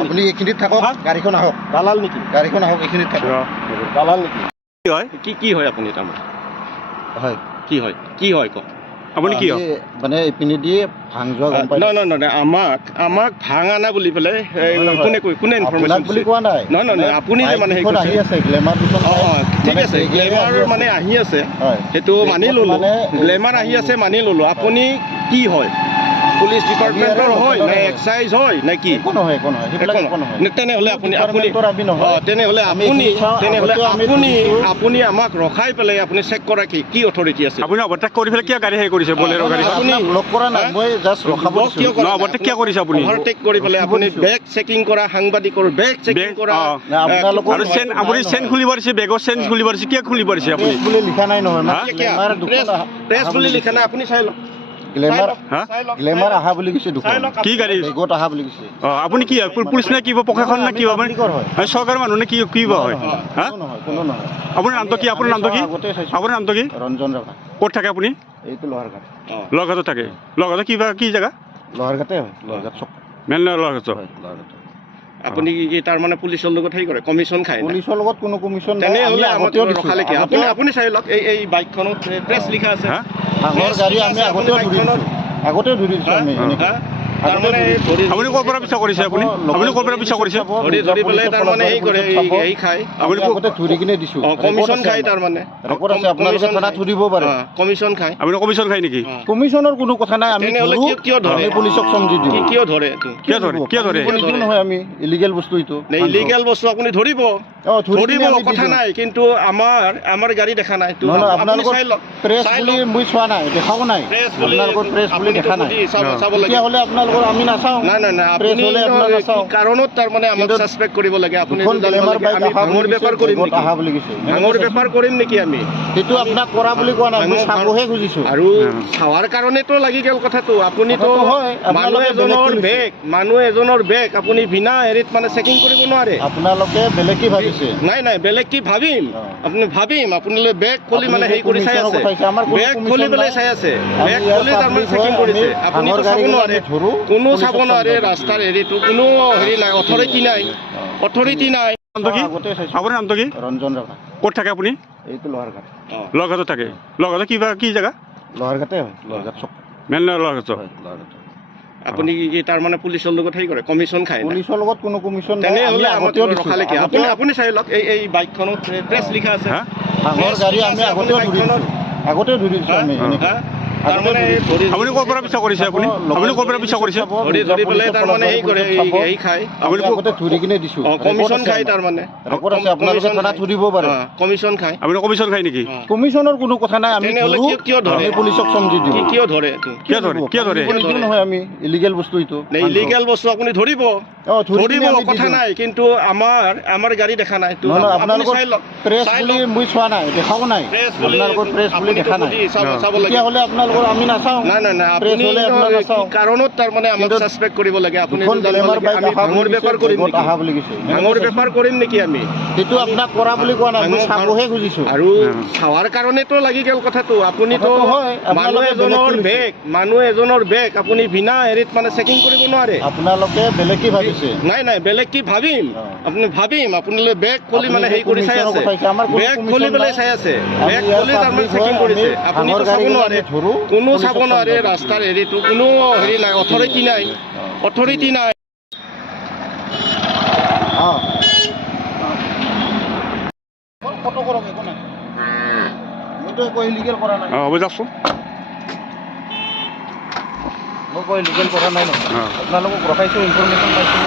আপুনি এইখিনিত থাকক, গাড়ীখন আহক। দালাল নেকি? গাড়ীখন আহক, এইখিনিত থাকক। দালাল নেকি? কি হয় কি হয় আপুনি তাৰমানে? হয়, কি হয় কওক? আপুনি কি হয় মানে এইপিনে দিয়ে ভাং যোৱা গম পাই। নহয় আমাক ভাং আনা বুলি পেলাই কোনে ইনফৰমেশ্যন বুলি কোৱা নাই। নহয় আপুনি যে মানে হেৰি আহি আছে গ্লেমাৰ দুখন। ঠিক আছে, গ্লেমাৰ মানে আহি আছে, সেইটো মানি ল'লো। গ্লেমাৰ আহি আছে মানি ল'লো। আপুনি কি হয়? পুলিচ ডিপাৰ্টমেণ্টৰ হয় নে এক্সাইজ হয় নে কি? একো নহয়, তেনেহ'লে আপুনি আমাক ৰখাই পেলাই আপুনি চেক কৰা কি অথৰিটি আছে? আপুনি অভাৰটেক কৰি পেলাই কিয় গাড়ী হেৰি কৰিছে? বলেৰ' গাড়ী আপুনি লগ কৰা নাই, মই জাষ্ট ৰখাব দিছোঁ। অভাৰটেক কিয় কৰিছে আপুনি? অভাৰটেক কৰি পেলাই আপুনি বেগ চেকিং কৰা, সাংবাদিকৰ বেগ চেকিং কৰা। আৰু আপুনি চেন খুলিব পাৰিছে, বেগৰ চেন খুলিব পাৰিছে, কিয় খুলিব পাৰিছে আপুনি? বুলি লিখা নাই নহয়, প্ৰেছ বুলি লিখা নাই, আপুনি চাই লওক। গ্লেমাৰ আহা বুলি কৈছে দুখন। কি গাড়ী? বেগত আহা বুলি কৈছে। আপুনি কি হয়? পুলিচ নে কি? প্ৰশাসন নে কি? চৰকাৰৰ মানুহ নে কি হয়? কোনো নহয়। আপোনাৰ নামটো কি? আপোনাৰ নামটো কি? ৰঞ্জন ৰাভা। ক'ত থাকে আপুনি? এইটো লোহাৰঘাট। লোহাৰঘাটত থাকে। লোহাৰঘাটত কি জেগা? লোহাৰঘাটে হয়, লোহাৰঘাট চক। মেইন লোহাৰঘাট। আপুনি তাৰমানে পুলিচৰ লগত হেৰি কৰে, কমিশ্যন খায়? পুলিচৰ লগত কোনো কমিশ্যন নাই। তেনেহ'লে ৰখালে কি? আপুনি চাই লওক, এই বাইকখনত প্ৰেছ লিখা আছে। ডাঙৰ গাড়ী আমি আগতে ধৰি দিছোঁ আমি। আপুনি ক'ৰ পৰা পিছা কৰিছে? আপুনি ক'ৰ পৰা পিছা কৰিছে? ধৰি পেলাই তাৰমানে হেৰি কৰে, হেৰি খায়। আপুনি আগতে ধৰি কিনে দিছোঁ। কমিশ্যন খায় তাৰমানে। ৰেকৰ্ড আছে, আপোনালোকে থানাত ধৰিব পাৰে। কমিশ্যন খায়। আপুনি কমিশ্যন খায় নেকি? কমিশ্যনৰ কোনো কথা নাই। আমি কিয় ধৰে? পুলিচক চমজি দিওঁ। কিয় ধৰে? নহয়, আমি ইলিগেল বস্তু এইটো। ইলিগেল বস্তু আপুনি ধৰিব কথা নাই, কিন্তু আমাৰ গাড়ী দেখা নাই। আপোনালোকৰ প্ৰেছ বুলি মই চোৱা নাই, দেখাও নাই। আপোনালোকৰ প্ৰেছ বুলি দেখা নাই। তেতিয়াহ'লে আপোনালোকৰ আমি নাচাওঁ। নাই আপুনি কাৰণত তাৰমানে আমাক ছাছপেক্ট কৰিব লাগে। আপুনি ভাঙৰ বেপাৰ কৰিম নেকি? ভাঙৰ বেপাৰ কৰিম নেকি আমি? সেইটো আপোনাক কৰা বুলি কোৱা নাই, মই চাবহে খুজিছোঁ। আৰু চাৱাৰ কাৰণেতো লাগি গ'ল কথাটো। আপুনিতো মানুহ এজনৰ বেগ আপুনি বিনা হেৰিত মানে চেকিং কৰিব নোৱাৰে। আপোনালোকে বেলেগ কি ভাবিছে? নাই বেলেগ কি ভাবিম? আপোনালোকে বেগ খুলি মানে হেৰি কৰি চাই আছে, বেগ খুলি পেলাই চাই আছে, বেগ খুলি তাৰমানে চেকিং কৰিছে। আপুনিতো চাব নোৱাৰে, কোনো চাব নোৱাৰে। ৰাস্তাৰ হেৰিটো কোনো হেৰি নাই, অথৰিটি নাই। আপোনাৰ নামটো কি? ৰঞ্জন ৰাভা। ক'ত থাকে আপুনি? এইটো লোহাৰঘাট। লোহাৰঘাটত থাকে। লোহাৰঘাটত কি জেগা? লোহাৰঘাটে হয়, লোহাৰঘাট চক। মেইন লোহাৰঘাট। আপুনি তাৰমানে পুলিচৰ লগত হেৰি কৰে, কমিশ্যন খায়? পুলিচৰ লগত কোনো কমিশ্যন নাই। তেনেহ'লে ৰখালে কি? আপুনি চাই লওক, এই বাইকখনত প্ৰেছ লিখা আছে। ডাঙৰ গাড়ী আমি আগতে ধৰি দিছোঁ আমি। আপুনি ক'ৰ পৰা পিছা কৰিছে? আপুনি ক'ৰ পৰা পিছা কৰিছে? ধৰি পেলাই তাৰমানে হেৰি কৰে, হেৰি খায়। আপুনি আগতে ধৰি কিনে দিছোঁ। কমিশ্যন খায় তাৰমানে। ৰেকৰ্ড আছে, আপোনালোকে থানাত ধৰিব পাৰে। কমিশ্যন খায়। আপুনি কমিশ্যন খায় নেকি? কমিশ্যনৰ কোনো কথা নাই। আমি কিয় ধৰে? পুলিচক চমজি দিওঁ। কিয় ধৰে? নহয়, আমি ইলিগেল বস্তু এইটো। ইলিগেল বস্তু আপুনি ধৰিব কথা নাই, কিন্তু আমাৰ গাড়ী দেখা নাই। আপোনালোকৰ প্ৰেছ বুলি মই চোৱা নাই, দেখাও নাই। আপোনালোকৰ প্ৰেছ বুলি দেখা নাই। তেতিয়াহ'লে আপোনালোকৰ আমি নাচাওঁ। নাই আপুনি কাৰণত তাৰমানে আমাক ছাছপেক্ট কৰিব লাগে। আপুনি ভাঙৰ বেপাৰ কৰিম নেকি? ভাঙৰ বেপাৰ কৰিম নেকি আমি? সেইটো আপোনাক কৰা বুলি কোৱা নাই, মই চাবহে খুজিছোঁ। আৰু চাৱাৰ কাৰণেতো লাগি গ'ল কথাটো। আপুনিতো মানুহ এজনৰ বেগ আপুনি বিনা হেৰিত মানে চেকিং কৰিব নোৱাৰে। আপোনালোকে বেলেগ কি ভাবিছে? নাই বেলেগ কি ভাবিম? আপোনালোকে বেগ খুলি মানে হেৰি কৰি চাই আছে, বেগ খুলি পেলাই চাই আছে, বেগ খুলি তাৰমানে চেকিং কৰিছে। আপুনিতো চাব নোৱাৰে, কোনো চাব নোৱাৰে। ৰাস্তাৰ হেৰিটো কোনো হেৰি নাই, অথৰিটি নাই। মইতো একো ইলিগেল কৰা নাই। হ'ব যাওকচোন। মই একো ইলিগেল কৰা নাই নহয়। আপোনালোকক ৰখাইছোঁ, ইনফৰমেশ্যন পাইছোঁ।